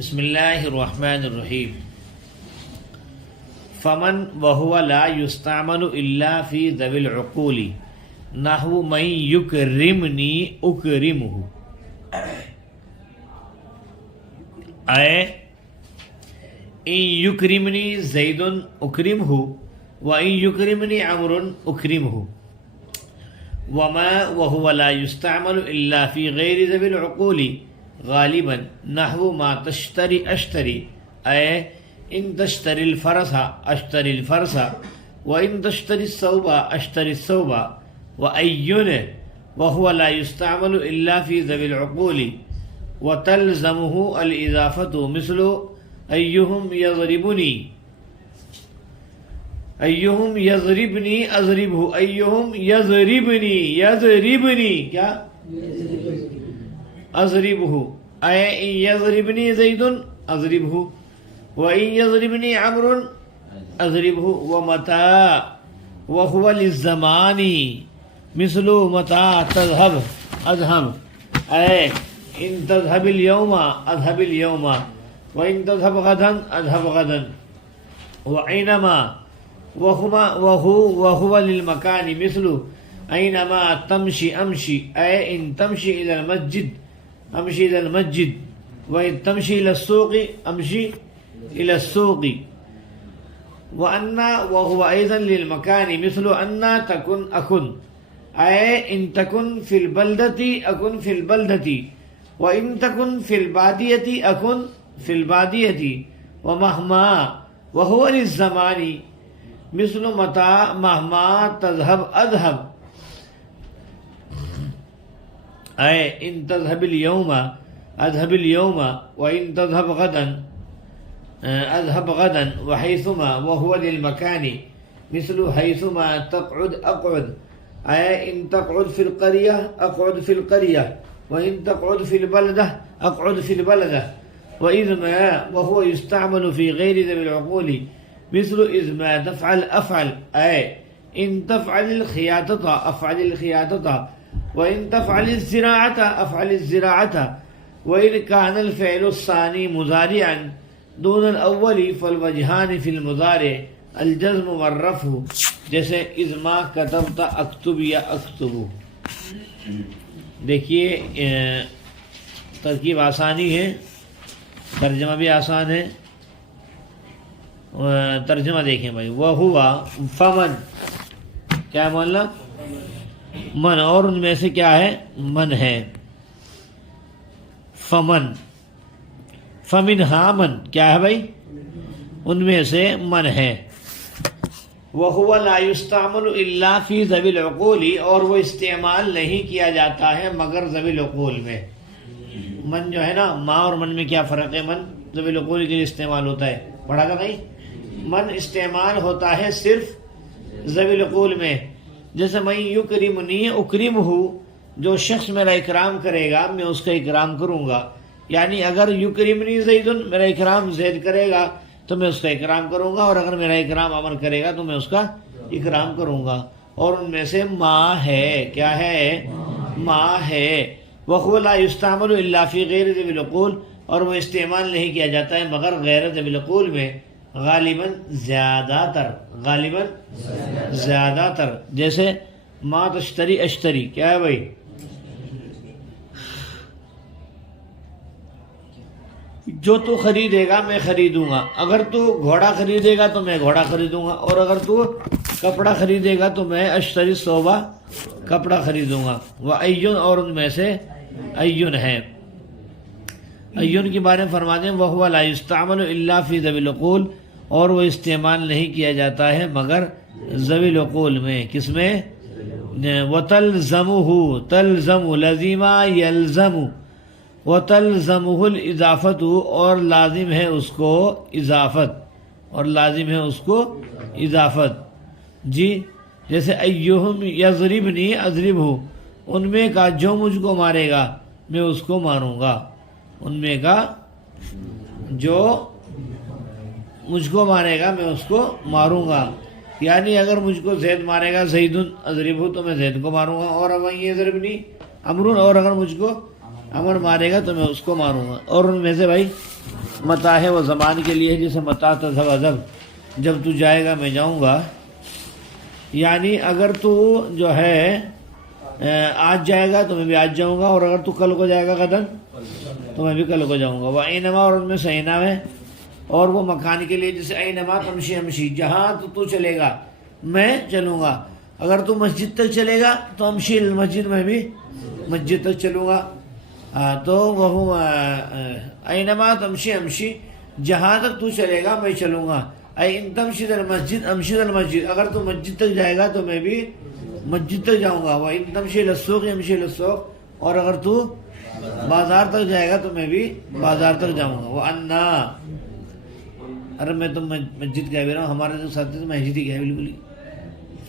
بسم اللہ الرحمن الرحیم. فمن وهو لا يستعمل الا في ذوي العقول نحو من يكرمني اكرمه. اے ان یکرمنی زید اکرمہ وان یکرمنی عمرو اکرمہ. وما وهو لا يستعمل الا في غیر ذوی العقول غالبا نحو ما تشتری اشتری. اے ان تشتری الفرس اشتری الفرس وان تشتری الثوب اشتری الثوب. وأيٌ وهو لا يستعمل الا في ذوي العقول وتلزمه الإضافة مثل أيهم يضربني أيهم يضربني أضربه أيهم يضربني يضربني کیا أضربه. أي إن يضربني زيد أضربه وإن يضربني عمرو أضربه. ومتى وهو للزمان مثل متى تذهب أذهب. أي إن تذهب اليوم أذهب اليوم وإن تذهب غدا أذهب غدا. وأينما وهو للمكان مثل أينما تمشي أمشي. أي إن تمشي إلى المسجد أمشي إلى المسجد وإن تمشي إلى السوق أمشي إلى السوق. وأن وهو أيضا للمكان مثل أن تكن أكن. أي إن تكن في البلدة أكن في البلدة وإن تكن في البادية أكن في البادية. ومهما وهو للزمان مثل متى مهما تذهب أذهب. أي إن تذهب اليوم أذهب اليوم وإن تذهب غدا أذهب غدا. وحيثما وهو للمكان مثل حيثما تقعد أقعد. أي إن تقعد في القرية أقعد في القرية وإن تقعد في البلدة أقعد في البلدة. وإذ ما وهو يستعمل في غير ذوي العقول مثل إذ ما تفعل أفعل. أي إن تفعل الخياطة أفعل الخياطة وإن تفعل الزراعة أفعل الزراعة. وإن كان الفعل الثاني مضارعا دون الأول فالوجهان في المضارع الجزم والرفع. جیسے اذ ما کتبت اکتب یا اکتبو. دیکھیے ترکیب آسانی ہے، ترجمہ بھی آسان ہے. ترجمہ دیکھیں بھائی. وہ ہوا فمن کیا ہے مولانا؟ من. اور ان میں سے کیا ہے؟ من ہے. فمن فمن ہا من کیا ہے بھائی؟ ان میں سے من ہے. وَهُوَ لَا يُسْتَعْمَلُ إِلَّا فِي ذَوِي الْعُقُولِ اور وہ استعمال نہیں کیا جاتا ہے مگر ذوی العقول میں. من جو ہے نا، ماں اور من میں کیا فرق ہے؟ من ذوی العقول کے لیے استعمال ہوتا ہے، پڑھا تھا نہیں؟ من استعمال ہوتا ہے صرف ذوی العقول میں. جیسے میں یکرمنی اکرمہ، جو شخص میرا اکرام کرے گا میں اس کا اکرام کروں گا. یعنی اگر یکرمنی زید میرا اکرام زید کرے گا تو میں اس کا اکرام کروں گا، اور اگر میرا اکرام عمر کرے گا تو میں اس کا اکرام کروں گا. اور ان میں سے ماں ہے. کیا ہے؟ ماں ہے. وَهُوَ لَا يُسْتَعْمَلُ إِلَّا فِي غَيْرِ ذَوِي الْعُقُولِ اور وہ استعمال نہیں کیا جاتا ہے مگر غیر ذوی العقول میں. غالباً زیادہ تر، غالباً زیادہ تر. جیسے ما تشتری اشتری کیا ہے بھائی؟ جو تو خریدے گا میں خریدوں گا. اگر تو گھوڑا خریدے گا تو میں گھوڑا خریدوں گا، اور اگر تو کپڑا خریدے گا تو میں اشتری صوبہ کپڑا خریدوں گا. وَأَيٌّ اور ان میں سے ایون ہے. ایون کے بارے میں فرماتے ہیں وَهُوَ لَا يُسْتَعْمَلُ إِلَّا فِي ذَوِي الْعُقُولِ اور وہ استعمال نہیں کیا جاتا ہے مگر ذوی العقول میں. کس میں؟ وَتَلْزَمُهُ تَلْزَمُ لَزِمَ يَلْزَمُ وَتَلْزَمُهُ الْإِضَافَةُ اور لازم ہے اس کو اضافت، اور لازم ہے اس کو اضافت. جی جیسے ایہم یضربنی اضربہ، ان میں کا جو مجھ کو مارے گا میں اس کو ماروں گا. ان میں کا جو مجھ کو مارے گا میں اس کو ماروں گا. یعنی اگر مجھ کو زید مارے گا زید اضربہ تو میں زید کو ماروں گا. اور اب یہ ضربنی امرون، اور اگر مجھ کو عمر مارے گا تو میں اس کو ماروں گا. اور ان میں سے بھائی متا ہے وہ زمان کے لیے ہے، جیسے متا تذهب اذهب، جب تو جائے گا میں جاؤں گا، یعنی اگر تو جو ہے آج جائے گا تو میں بھی آج جاؤں گا، اور اگر تو کل کو جائے گا غدن تو میں بھی کل کو جاؤں گا۔ وہ اینما، اور ان میں سے اینا ہے، اور وہ مکان کے لیے، جیسے اینما تمشی امشی، جہاں تو چلے گا میں چلوں گا، اگر تو مسجد تک چلے گا تو امشی المسجد، میں بھی مسجد تک چلوں گا۔ تو وہ اینما تمشی امشی، جہاں تک تو چلے گا میں چلوں گا۔ اے ان تمشی المسجد امشی المسجد، اگر تو مسجد تک جائے گا تو میں بھی مسجد تک جاؤں گا۔ وہ ان تمشی للسوق امشی للسوق، اور اگر تو بازار تک جائے گا تو میں بھی بازار تک جاؤں گا۔ وہ انا، ارے میں تو مسجد کہہ بھی رہا ہوں، ہمارے جو ساتھی تو مسجد ہی کہہ بالکل ہی،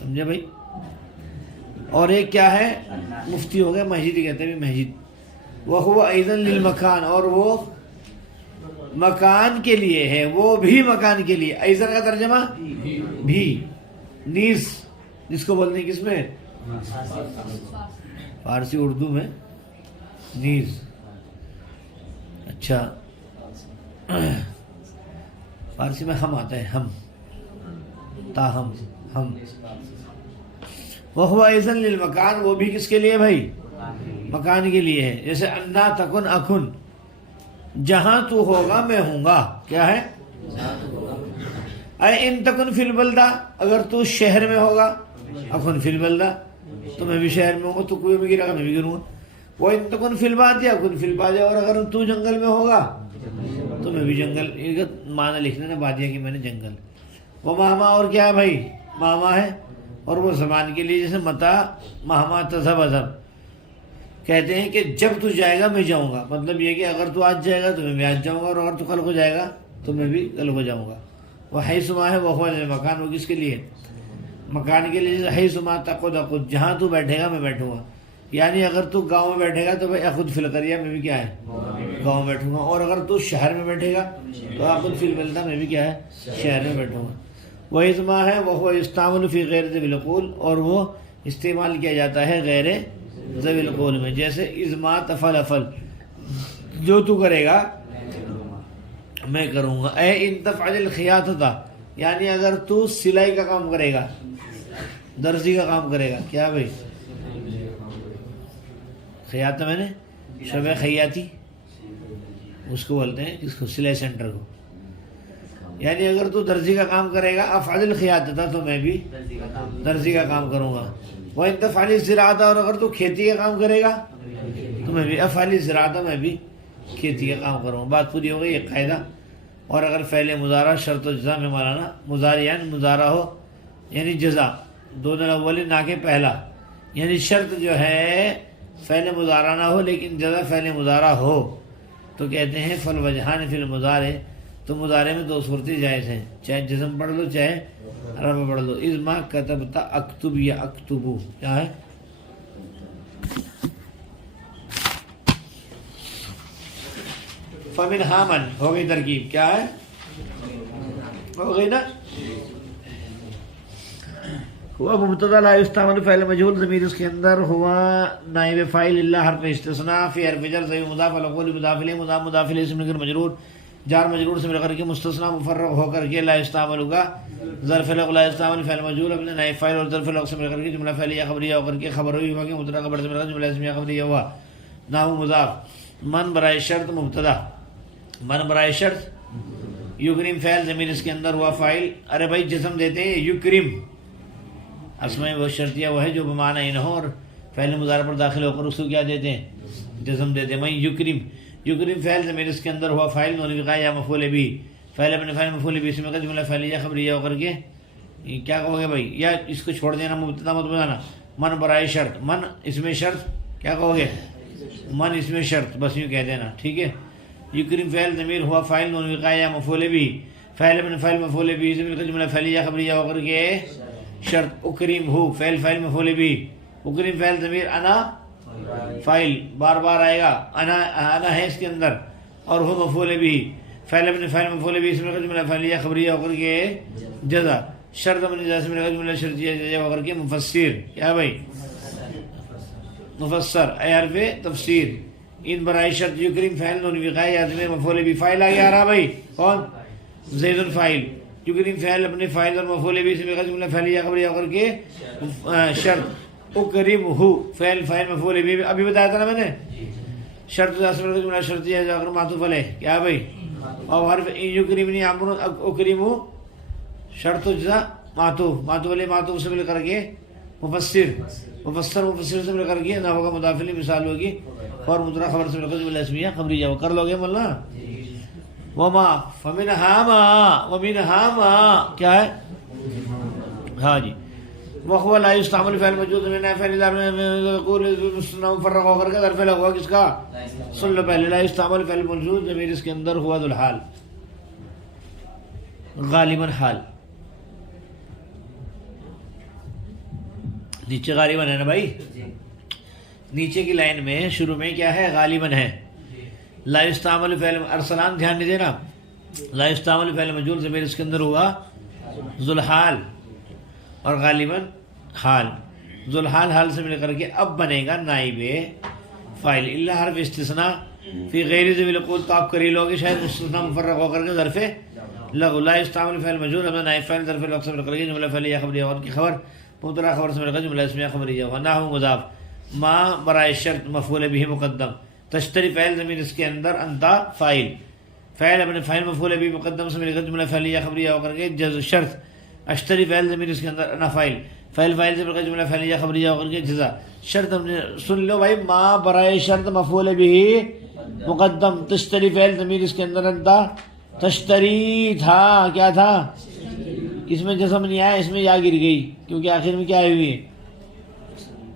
سمجھے بھائی؟ اور ایک کیا ہے، مفتی ہو گئے مسجد ہی کہتے ہیں مسجد۔ وَهُوَ أَيْضًا لِلْمَكَانِ، اور وہ مکان کے لیے ہے، وہ بھی مکان کے لیے۔ ایزن کا ترجمہ بھی، نیز، جس کو بولتے ہیں کس میں، فارسی اردو میں نیز، اچھا فارسی میں ہم آتا ہے، ہم، تاہم، ہم۔ وَهُوَ أَيْضًا لِلْمَكَانِ، وہ بھی کس کے لیے بھائی، مکان کے لیے ہے۔ جیسے انا تکن اکن، جہاں تو ہوگا میں ہوں گا، کیا ہے؟ اے ان تکن فی البلدہ، اگر تو شہر میں ہوگا، اکن فی البلدہ، تو میں بھی شہر میں ہوں گا، تو کوئی میں گرا گا میں بھی گروں گا۔ وہ ان تکن فی البادیہ اکن فی البادیہ، اور اگر تو جنگل میں ہوگا تو میں بھی جنگل، یہ معنی لکھنا نا بادیہ کی میں نے جنگل۔ وہ ماما، اور کیا ہے بھائی، ماما ہے، اور وہ زمان کے لیے، جیسے متا مہما تذهب اذهب، کہتے ہیں کہ جب تو جائے گا میں جاؤں گا، مطلب یہ کہ اگر تو آج جائے گا تو میں بھی آج جاؤں گا، اور اگر تو کل کو جائے گا تو میں بھی کل کو جاؤں گا۔ وہ حیث ما ہے، وہ مکان، وہ کس کے لیے، مکان کے لیے۔ حیث ما تقعد اقعد، جہاں تو بیٹھے گا میں بیٹھوں گا، یعنی اگر تو گاؤں میں بیٹھے گا تو بھائی اخذ فی القریہ، میں بھی کیا ہے گاؤں میں بیٹھوں گا، اور اگر تو شہر میں بیٹھے گا تو اخذ فی البلدہ، میں بھی کیا ہے شہر میں بیٹھوں گا۔ وہ ازما ہے، وہ یستعمل فی غیر ذی القول، اور وہ استعمال کیا جاتا ہے غیر ذی القول میں، جیسے ازما تفعل افعل، جو تو کرے گا میں کروں گا۔ اے ان تفعل الخیاطۃ، یعنی اگر تو سلائی کا کام کرے گا، درزی کا کام کرے گا، کیا بھائی خیاطہ، میں نے شبہ خیاطی اس کو بولتے ہیں، اس کو سلائی سینٹر کو، یعنی اگر تو درزی کا کام کرے گا، افعل الخیاطۃ، تو میں بھی درزی کا کام کروں گا۔ وہ ان تفعل الزراعۃ، اور اگر تو کھیتی کا کام کرے گا تو میں بھی افعل الزراعۃ، میں بھی کھیتی کا کام کروں گا۔ بات پوری ہو گئی، ایک قاعدہ۔ اور اگر فعل مضارع شرط و جزا میں مولانا مضارعان مضارع ہو، یعنی جزا دونوں اول نہ کہ پہلا، یعنی شرط جو ہے فعل مضارع نہ ہو لیکن جزا فعل مضارع ہو، تو کہتے ہیں فالوجہان فی المضارع، تو مضارع میں دو صورتیں جائز ہیں، چاہے جزم پڑھ لو چاہے رفع پڑھ لو۔ اذ ما کتبت اکتب یا اکتبو، کیا ہے؟ فمنہا من، ہو گئی ترکیب، کیا ہے ہو گئی نا۔ ہوا مبتدا لا یستعمل فعل مجہول، ضمیر اس کے اندر ہوا نائب فاعل الا حرف استثناء، فی حرف جر ضمیر مضاف الاول مضاف الیہ مضاف مضاف الیہ اسم غیر مجرور جار مجرور سے مل کر کے مستثنیٰ مفرغ ہو کر کے لا یستعمل ہوگا، ظرف الوقت لا یستعمل فعل مجہول اپنے نائب فاعل اور ظرف الوقت سے مل کر کے جملہ فعلیہ خبریہ ہو کر کے خبر ہوئی ہوا کہ مبتدا خبر سے مل کر جملہ اسمیہ خبریہ ہوا۔ نحو مضاف، من برائے شرط مبتدا، من برائے شرط، یکرم فعل ضمیر اس کے اندر ہوا فاعل۔ ارے بھائی جسم دیتے ہیں یکرم، اسماء وہ شرطیہ وہ ہے جو بمعنی ان ہو اور فعل مضارع پر داخل ہو کر اس کو کیا دیتے ہیں، جزم دیتے ہیں۔ میں یکرم، یکرم فعل ضمیر اس کے اندر ہوا فاعل، نون وقایہ یا مفعول بھی، فعل ابن فاعل مفعول بھی اسم کا جملہ فعلیہ خبریہ ہو کر کے کیا کہو گے بھائی، یا اس کو چھوڑ دینا مبتدا مت بنانا، من برائے شرط، من اس میں شرط، کیا کہو گے من اس میں شرط، بس یوں کہہ دینا، ٹھیک ہے۔ یکرم فعل ضمیر ہوا فاعل، نون وقایہ یا مفعول بھی، فعل ابن فاعل مفعول بھی اسم کا جملہ فعلیہ خبریہ ہو کر کے شرط۔ اکریم ہو فعل فاعل مفعول بھی، اکریم فعل ضمیر انا فاعل بار بار آئے گا، انا ہے اس کے اندر، اور ہو مفعول بھی، فعل ابن فاعل مفعول بھی اسم کا جملہ فعلیہ خبریہ ہو کر کے جزا، شرط ابن جزا سے جملہ شرطیہ جزا ہو کر کے مفسر، کیا بھائی مفسر، اے حرف تفسیر، ان برائے شرط یکرم فعل نون وقائے آدمی مفعول بھی فاعل آگے آ رہا بھائی کون زید فاعل یکرم فعل اپنے فاعل اور مفعول بھی سے جملہ فعلیہ خبریہ کر کے شرط اکرم ہو فعل فاعل مفعول بھی ابھی بتایا تھا نا میں نے شرط جملہ شرطیہ جا کر معطوف علیہ کیا بھائی اور حرف یکرمنی عمرو اکرم شرط جزا معطوف علیہ معطوف سے مل کر کے مفسر سے مل کر کے نہ ہوگا مدافعلی مثال ہوگی اور مدرا خبر سے مل کر جملہ اسمیہ خبریہ کر لو گے مولانا وما ومنها ما کیا ہے ہاں جی وهو لا يستعمل فعل موجود من فعل اذا يقول مستثنى مفرغ ہو کر کے ظرف لغو کس کا سن لو پہلے لا يستعمل فعل موجود ضمیر اس کے اندر ہوا ذو الحال غالباً حال نیچے غالباً ہے نا بھائی نیچے کی لائن میں شروع میں کیا ہے غالباً ہے لا يستعمل فعل ارسلان دھیان نہیں دینا لا يستعمل فعل موجود ضمیر اس کے اندر ہوا ذو الحال اور غالباً حال ذو الحال حال سے مل کر کے اب بنے گا نائب فاعل الا حرف استثناء فی غیر ذی العقول تو آپ کر ہی لوگے شاید مستثنیٰ مفرغ ہو کر کے ظرف لغو لا يستعمل فعل موجود اب نائب فاعل ظرف لغو سے مل کر کے جملہ فعلیہ خبریہ اور کی خبر مبتدا خبر سے مل کر جملہ اسمیہ خبریہ ونحو مضاف ما برائے شرط مفعول به مقدم تشتری فعل ضمیر اس کے اندر انتا فاعل فعل اپنے فاعل مفعول به مقدم سے مل کر جملہ فعلیہ خبریہ ہو کر کے جز شرط اشتری فعل ضمیر اس کے اندر انا فاعل فعل سے مل کر جملہ فعلیہ خبریہ ہو کر کے جزا شرط ہم نے سن لو بھائی ما برائے شرط مفعول به مقدم تشتری فعل ضمیر اس کے اندر انتا تشتری تھا کیا تھا اس میں جسم نہیں آیا اس میں یا گر گئی کیونکہ آخر میں کیا آئی ہوئی ہے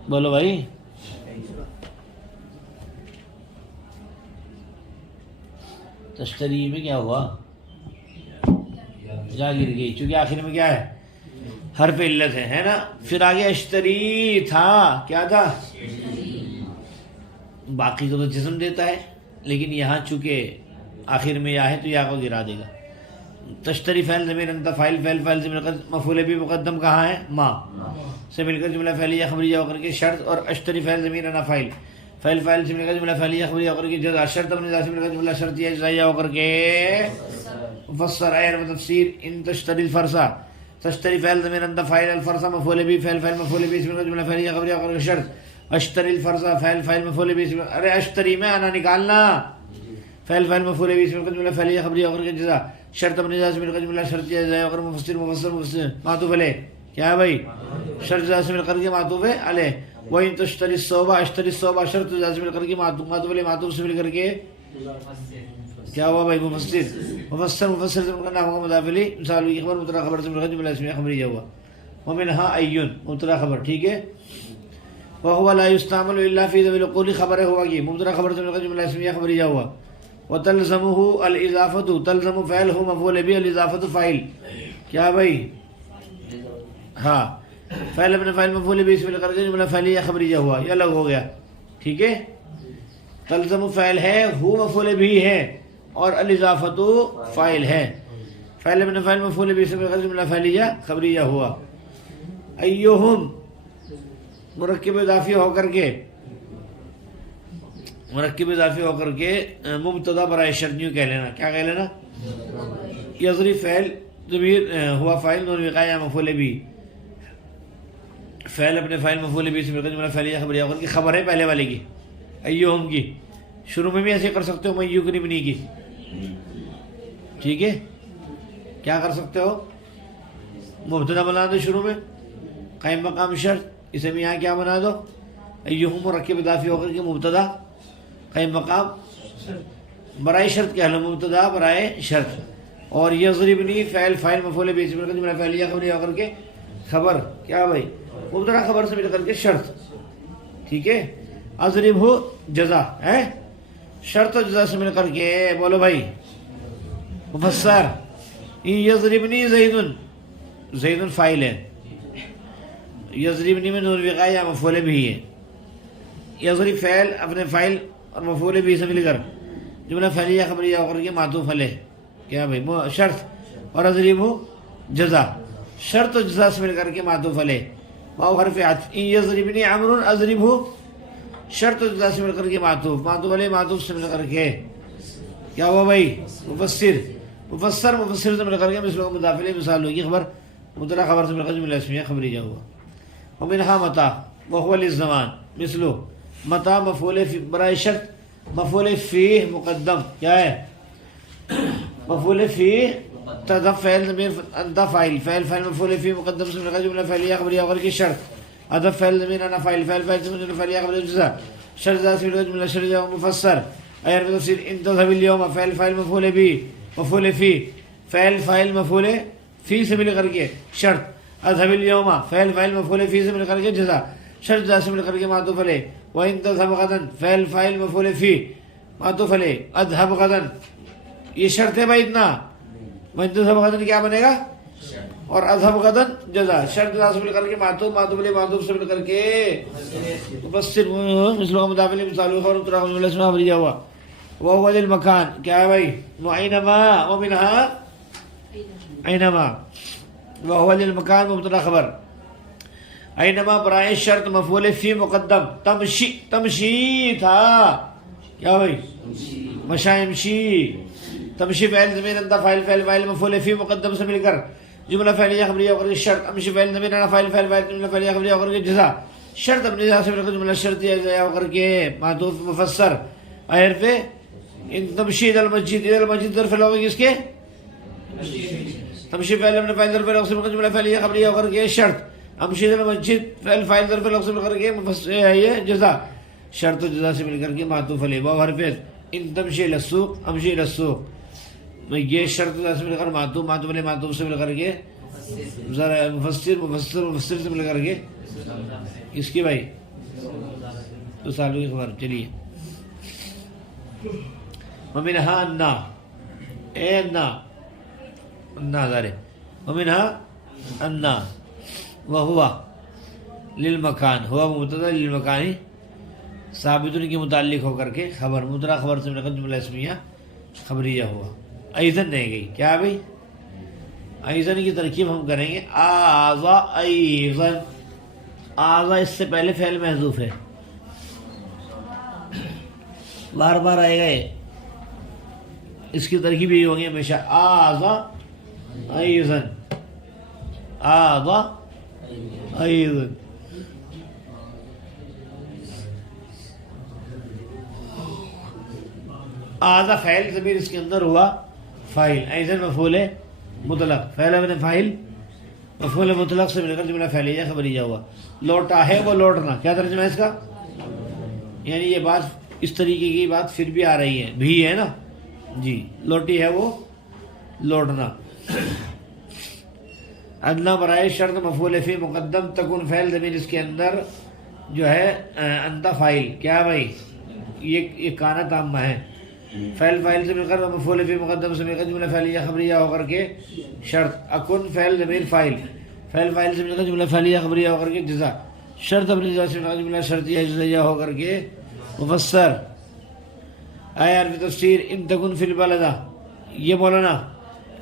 بولو بھائی تشتری میں کیا ہوا جا گر گئی چونکہ آخر میں کیا ہے حرف علت ہے نا پھر آگے اشتری تھا کیا تھا باقی کو تو جسم دیتا ہے لیکن یہاں چونکہ آخر میں یا ہے تو یا کو گرا دے گا تشتری فعل ضمیر انت فاعل فعل سے مل کر مفعول بھی مقدم کہاں ہے ما سے مل کر جملہ فعلیہ خبریہ ہو کر کے شرط اور اشتری فعل ضمیر انا فاعل سے مل کر جملہ فعلیہ خبریہ ہو کر کے جزا شرط اپنے ذات سے مل کر جملہ شرطیہ جزائیہ ہو کر کے مفسر عین و تفسیر ان تشتری الفرسا تشتری فعل ضمیر انت فاعل الفرسا مفعول بھی فعل مفعول بھی سے مل کر جملہ فعلیہ خبریہ ہو کر کے شرط اشتری الفرسا فعل مفعول بھی ارے اشتری میں انا نکالنا فعل مفعول بھی سے مل کر جملہ فعلیہ خبریہ ہو کر کے جزا شرط اپنے ذات سے مل کر جملہ شرطیہ جزائیہ ہو کر مفسر معطوف علیہ کیا ہے بھائی شرط ذات سے مل کر کے معطوف علیہ وہی تشتری الصوبہ اشتری الصوبہ شرط ذات سے مل کر کے معطوف علیہ معطوف سے مل کر کے کیا ہوا بھائی مفسر سے مل کر نہ ہوگا مضاف الیہ مثال کی خبر مبتدا خبر سے مل کر جملہ اسمیہ خبریہ ہوا ومنها ایون مبتدا خبر ٹھیک ہے وهو لا يستعمل الا في ذوي العقول خبر ہوا کی مبتدا خبر سے مل کر جملہ اسمیہ خبریہ ہوا وتلزمه الاضافه تلزم فعل هو مفعول به الاضافه فاعل کیا بھائی ہاں فعل ابن فاعل مفعول به سے مل کر کے جملہ فعلیہ خبریہ ہوا یہ الگ ہو گیا ٹھیک ہے تلزم فعل ہے هو مفعول به ہے اور الاضافه فاعل ہے فعل ابن فاعل مفعول به سے مل کر جملہ فعلیہ خبریہ ہوا ایہم مرکب اضافی ہو کر کے مبتدا برائے شرط یوں کہہ لینا کیا کہہ لینا یضری فعل ضمیر ہوا فاعل نون وقایہ مفعول بھی فعل اپنے فاعل مفعول بھی سے مل کر جملہ فعلیہ خبریہ ہو کر کے خبر ہے پہلے والے کی ایہم کی شروع میں بھی ایسے کر سکتے ہو میں یکرمنی کی ٹھیک ہے کیا کر سکتے ہو مبتدا بنا دو شروع میں قائم مقام شرط اسے میں یہاں کیا بنا دو ایہم مرکب اضافی ہو کر کے مبتدا قائم مقام برائے شرط کہہ لو مبتدا برائے شرط اور یضربنی فاعل مفعول به سے مل کر جملہ فعلیہ خبریہ ہو کر کے خبر کیا بھائی مبتدا خبر سے مل کر کے شرط ٹھیک ہے اضرب ہو جزا ہے شرط و جزا سے مل کر کے بولو بھائی مفسر یضربنی زید فاعل ہے یضربنی میں نون وقایہ مفعول بھی ہے یضرب فعل اپنے فاعل اور مفعول بھی سے مل کر جملہ فعلیہ خبریہ ہو کر کے معطوف علیہ کیا بھائی شرط اور اضرب ہو جزا شرط و جزا سے مل کر کے معطوف علیہ واو حرف عطف یضربنی عمرو اضرب ہو شرط و جزا سے مل کر کے معطوف، معطوف علیہ معطوف سے مل کر کے کیا ہوا بھائی؟ مفسر، مفسر سے مل کر کے مثل مضاف الیہ مثال ہوگی خبر مبتدا خبر سے مل کر جملہ اسمیہ خبریہ ہوا۔ ومنها متى وهو للزمان مثل متى مفعول فی برائے شرط مفعول فیہ مقدم کیا ہے؟ مفعول فیہ تضف فعل ضمیر انت فاعل، فعل مفعول فیہ مقدم سے مل کر جملہ فعلیہ خبریہ ہو کر کے شرط ادف فعل ضمیر انا فاعل، فعل ضمیر فعلیہ خبریہ جزا شرط جزا سے مل کر جملہ شرطیہ مفسر ایر تفسیر ان تذهب اليوم فعل مفعول به مفعول فیہ فعل مفعول فی سے مل کر کے شرط اذهب اليوم فعل مفعول فی سے مل کر کے جزا شرط جزا سے مل کر کے معطوف علیہ وان تذهب غدا فعل مفعول فی معطوف علیہ اذهب غدا یہ شرط ہے بھائی اتنا، وان تذهب غدا کیا بنے گا؟ اور اذهب غدا جزا شرط جزا سے مل کر کے معطوف علیہ معطوف سے مل کر کے مفسر مثل مضاف الیہ مثال خبر مبتدا جملہ اسمیہ خبریہ ہوا۔ وهو للمکان کیا ہے بھائی؟ وعنما ومنها اینما وهو للمکان مبتدا خبر اینما برائے شرط مفعول فی مقدم تمشی تھا کیا بھائی؟ مشا یمشی تمشی فعل ضمیر انت فاعل مفعول فی مقدم سے مل کر جملہ فعلیہ خبریہ ہو کر کے شرط امشی فعل ضمیر انا فاعل جملہ فعلیہ خبریہ ہو کر کے جزا شرط اپنی جزا سے مل کر جملہ شرطیہ ہو کر کے معطوف مفسر آخر پہ ان تمشی المسجد ظرف لوگے کس کے؟ تمشی فعل ابن فاعل ظرف لوگ سے مل کر جملہ فعلیہ خبریہ ہو کر کے شرط امشی المسجد فاعل ظرف لوگ سے مل کر کے یہ جزا شرط و جزا سے مل کر کے معطوف علیہ واو حرف ان تمشی الی السوق امشی الی السوق یہ شرط جزا سے مل کر معطوف علیہ معطوف سے مل کر کے مفسر سے مل کر کے اس کی بھائی تو سالوں کی خبر چلیے۔ ومنها انا اے انا ذارے ومنها انا وهو للمکان ہوا مبتدا للمکان ثابت کے متعلق ہو کر کے خبر مبتدا خبر سے مل کر جملہ اسمیہ خبریہ ہوا۔ ایضاً نہیں گئی کیا بھائی؟ ایضاً کی ترکیب ہم کریں گے آذا ایضاً آذا اس سے پہلے فعل محذوف ہے بار بار آئے گا یہ، اس کی ترکیب یہی ہوگی ہمیشہ آذا ایضاً آذا ایضاً آذا فعل ضمیر اس کے اندر ہوا فاعل ایضاً مفعول مطلق فعل ابن فاعل مفعول مطلق سے مل کر جملہ فعلیہ خبریہ ہوا۔ لوٹا ہے وہ لوٹنا کیا ترجمہ ہے اس کا؟ یعنی یہ بات اس طریقے کی بات پھر بھی آ رہی ہے بھی ہے نا جی، لوٹی ہے وہ لوٹنا۔ ادنا برائے شرط مفعول فی مقدم تکون فعل ضمیر اس کے اندر جو ہے انت فاعل کیا بھائی؟ یہ کانا تامہ ہے فعل سے مل کر مفعول فی مقدم سے مل کر جملہ فعلیہ خبریہ ہو کر کے شرط اکن فعل ضمیر فاعل سے مل کر جملہ فعلیہ خبریہ ہو کر کے جزا شرط اپنی جزا سے مل کر جملہ شرطیہ جزائیہ ہو کر کے مفسر آیا عرفی تفسیر ان تکن فی البلدہ یہ مولانا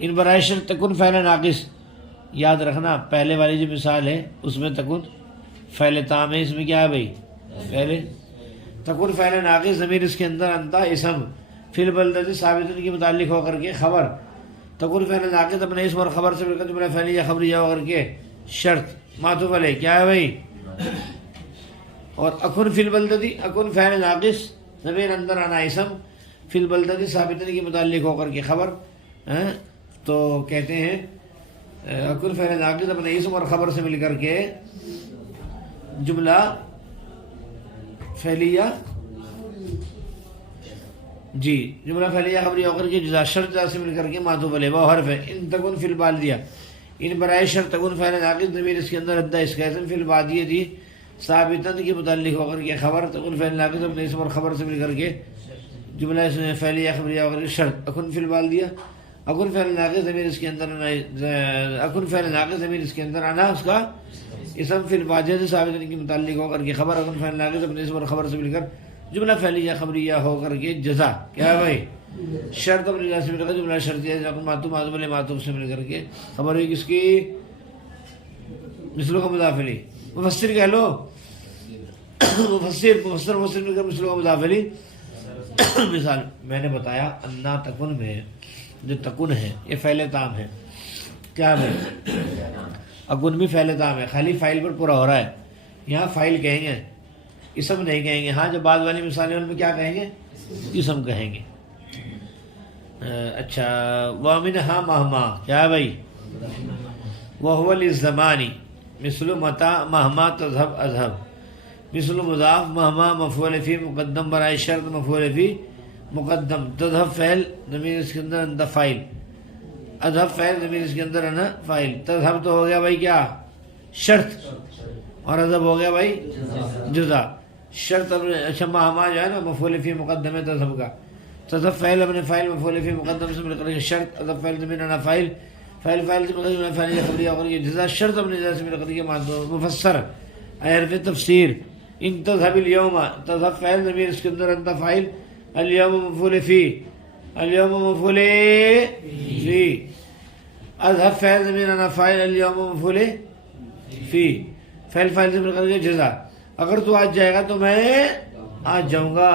ان برائے شرط تکن فعل ناقص یاد رکھنا پہلے والی جو مثال ہے اس میں تکن فعل تام ہے، اس میں کیا ہے بھائی؟ پہلے تکن فعل ناقص ضمیر اس کے اندر انتا اسم فی البلدہ ثابت کے متعلق ہو کر کے خبر تکن فعل ناقص اپنے اسم اور خبر سے مل کر جملہ فعلیہ خبریہ ہو کر کے شرط معطوف علیہ کیا ہے بھائی؟ اور اکن فی البلدہ اکن فعل ناقص ضمیر اندر انا اسم فی البلدہ ثابت کے متعلق ہو کر کے خبر تو کہتے ہیں اکن فعل ناقص اپنے اسم اور خبر سے مل کر کے جملہ فعلیہ جی جملہ فعلیہ خبریہ ہو کر کے جزا شرط جزا سے مل کر کے معطوف علیہ وہ حرف ہے ان تکن فی البالدیہ ان برائے شرط تکن فعل ناقص ضمیر اس کے اندر ادا اس کا اسم فی البادیہ دی ثابتن کے متعلق ہو کر کے خبر تکن فعل ناقص اپنے اسم اور خبر سے مل کر کے جملہ فعلیہ خبریہ ہو کر کے شرط اکن فی البالدیہ اکن فعل ناقص ضمیر اس کے اندر اکن فعل ناقص ضمیر اس کے اندر انا اس کا اسم فی البادیہ ثابتن کے متعلق ہو کر کے خبر اکن فعل ناقص اپنے اسم اور خبر سے مل کر جملہ فعلیہ خبریہ ہو کر کے جزا کیا ہے بھائی؟ شرط اپنی جزا سے مل کر جملہ شرطیہ معطوف علیہ معطوف سے مل کر کے خبر ہوئی کس کی؟ مثلوں کا مضاف الیہ مفسر کہہ لو مفسر مل کر مثل و مضاف الیہ. مثال میں نے بتایا انا تکن میں جو تکن ہے یہ فعل تام ہے. کیا ہے؟ اکن بھی فعل تام ہے، خالی فائل پر پورا ہو رہا ہے. یہاں فائل کہیں گے، اسم نہیں کہیں گے. ہاں جو بعد والی مثالیں ان میں کیا کہیں گے؟ اسم کہیں گے. اچھا وَمِنْهَا مَهْمَا کیا ہے بھائی؟ وَهُوَ لِلزَّمَانِ مثل متا مہما تذهب اذهب. مثل مضاف مہما مفعول فی مقدم برائے شرط مفعول فی مقدم. تذهب فعل ضمیر اس کے اندر اندا فاعل. اذهب فعل ضمیر اس کے اندر ہے نا فاعل. تذهب تو ہو گیا بھائی کیا؟ شرط. اور اذهب ہو گیا بھائی جزا. شرط اچھا مہما جو ہے نا مفعول فی مقدم ہے تذهب کا. تذهب فعل ابن فاعل مفعول فی مقدم سے مل کر شرط. اذهب فعل ضمیر انا فاعل فعل سے مقدم فعل خبریہ اور یہ جزا شرط ابن جزا سے مل کر مفسر حرف تفسیر. ان تذهب اليوم تذهب فعل ضمیر اس کے اندر انت فاعل. اليوم مفعول فی اليوم مفعول فی. اذهب فعل ضمیر انا فاعل اليوم مفعول فی. فعل سے مل کر جزا. اگر تو آج جائے گا تو میں آج جاؤں گا.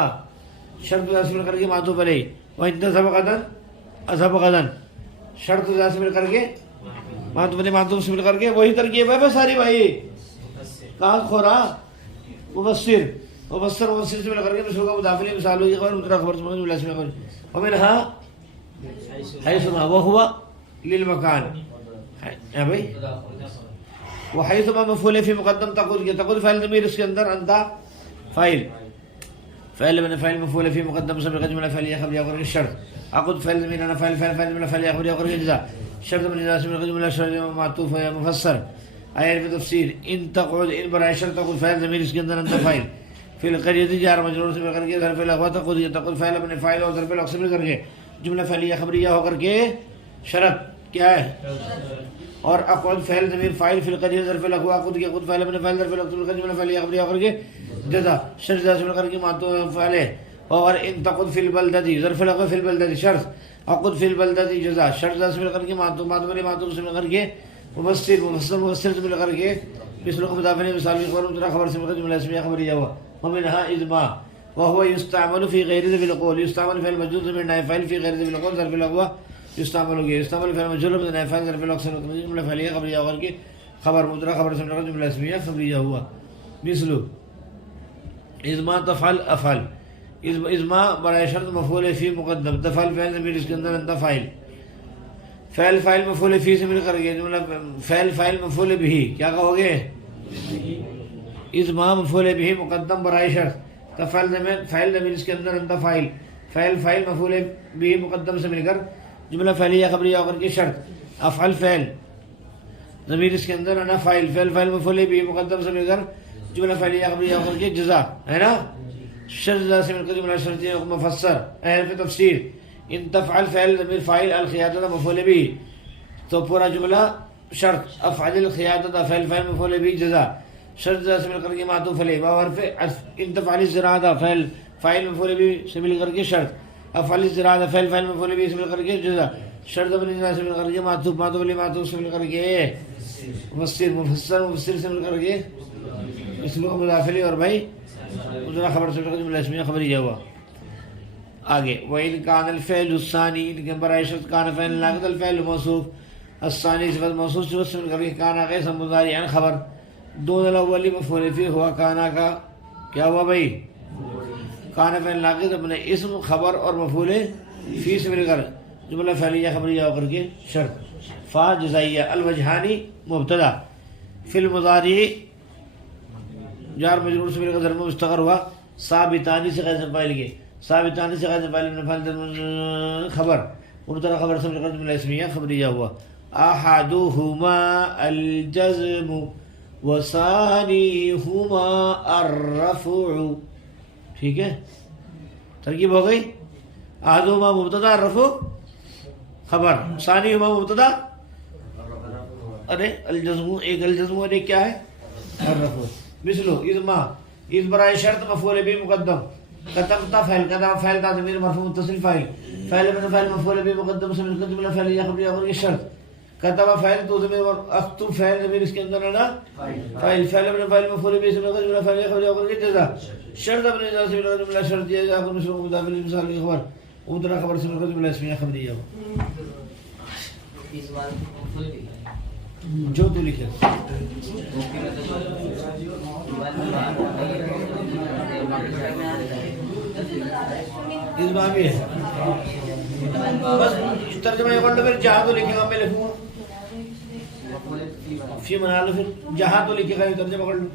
شرط سے مل کر کے معطوف علیہ. وان تذهب غدا اذهب غدا. شرط سے مل کر کے معطوف سے مل کر کے وہی ترکیب ہے ساری بھائی. کہاں کھورا مفسر سے مل کر کے مثل کا مضاف الیہ مثال ہوگی خبر مبتدا خبر اسم جملہ اسمیہ خبر. ومنها حیثما وهو للمکان ہے بھائی. وحیثما مفعول فی مقدم تقول فعل ضمیر اس کے اندر انت فاعل. فعل من فعل مفعول فی مقدم سبق جملہ فعلیہ خبریہ اور شرط. عقد فعل ضمیر انا فاعل جملہ فعلیہ خبریہ اور جزاء. شرط من جزاء سبق جملہ شرط معطوف ہے مفسر. آیت میں تفسیر. ان تقعد ان برائے شرط تقول فعل ضمیر اس کے اندر انت فاعل. فی القریۃ جار مجرور سے مل کر کے ظرف الاغوا تقول فعل من فاعل اور ظرف الاغوا سے مل کر کے جملہ فعلیہ خبریہ ہو کر کے شرط کیا ہے؟ اور اقعد فعل ضمیر فاعل فی القریۃ ظرف الاغوا عقد کی عقد فعل من فاعل ظرف الاغوا سے مل کر جملہ فعلیہ خبریہ ہو کر کے جزا شرط سے مل کر کے معطوف فعل ہے. اور ان تقعد فی البلدۃ ظرف الاغوا فی البلدۃ شرط. عقد فی البلدۃ جزا شرط سے مل کر کے معطوف سے مل کر کے مفسر سے مل کر کے مثل مضاف الیہ مثال خبر سے مل کر جملہ اسمیہ خبریہ ہوا. ومنها اجماع وهو يستعمل في غير ذي القول. يستعمل فعل مجرور ضمیر نائب فاعل في غير ذي القول ظرف الاغوا يستعمل فعل مجرور ضمیر نائب فاعل ظرف الاغوا جملہ فعلیہ خبریہ اور کے خبر مبتدا خبر سے مل کر جملہ اسمیہ خبریہ ہوا. مثل اجماع تفعل افعل. اجماع برائے شرط مفعول فی مقدم. تفعل فعل ضمیر اس کے اندر انت فاعل. فاعل مفعول فی سے مل کر کے جملہ فاعل مفعول به کیا کہو گے؟ اجماع مفعول به مقدم برائے شرط. تفعل فاعل ضمیر اس کے اندر انت فاعل. فاعل مفعول به مقدم سے مل کر جملہ فعلیہ خبریہ ہو کر کے شرط. افعل فعل ضمیر اس کے اندر انا فاعل. فاعل مفعول به مقدم سے مل کر جملہ فعلیہ خبریہ ہو کر کے جزا ہے نا. شرط سے مل کر جملہ شرطیہ مفسر حرف تفسیر. ان تفعل فعل ضمیر فاعل القیادۃ مفعول به تو پورا جملہ شرط. افعل القیادۃ فعل مفعول به جزا شرط سے مل کر کے معطوف علیہ. حرف ان تفعل الزراعۃ فاعل مفعول به سے مل کر کے شرط. افعل الزراعۃ فعل مفعول به سے مل کر کے جزا شرط ابن جزا سے مل کر کے معطوف علیہ معطوف سے مل کر کے مفسر سے مل کر کے اسم مضاف الیہ اور بھائی مبتدا خبر سے مل کر جملہ اسمیہ خبریہ ہوا. آگے وَإِنْ كَانَ الْفِعْلُ الثَّانِي ان کے برائے شرط کان فعل لاقت الفعل موصوف الثانی صفت موصوف سے مل کر کے کانا کا اسم مضارع خبر دون الاول مفعول فی ہوا. کانا کا کیا ہوا بھائی؟ کان فعل لاقت اپنے اسم خبر اور مفعول فی سے مل کر جملہ فعلیہ خبریہ ہو کر کے شرط. فا جزائیہ. الوجہانی مبتدا فی المضارع جار مجرور سے مل کر ضرب مستقر ہوا. ثابتانی سے غیر فاعل کے ثابتانی سے غیر فاعل خبر مبتدا خبر سے مل کر جملہ اسمیہ خبریہ ہوا. احدہما الجزم وثانیہما الرفع. ٹھیک ہے ترکیب ہو گئی. احدہما مبتدا الرفع خبر. ثانیہما مبتدا ارے الجزم ایک الجزم اور ایک کیا ہے الرفع. مثل اجماع اس برائے شرط مفعول به مقدم. كتبت فعل كذا فعل کا ضمیر مرفوع متصل فاعل. فعل من فعل مفعول به مقدم سے مل کر جملہ فعلیہ خبریہ اور یہ شرط. کتب فعل تو ضمیر اور اکتب فعل ضمیر اس کے اندر ہے نا فاعل فعل ابن فاعل مفعول به اسم جملہ فعل خبر اور جزا شرط ابن جزا سے جملہ شرط دیا جا کر مسلم مضاف مثال خبر ادرا خبر سے جملہ اسمیہ خبریہ جو تو لکھے اس بات بھی ہے بس ترجمہ یہ کرنا پھر جہاں تو لکھے گا میں لکھوں گا فی منا لو پھر جہاں تو لکھے گا یہ ترجمہ کر لو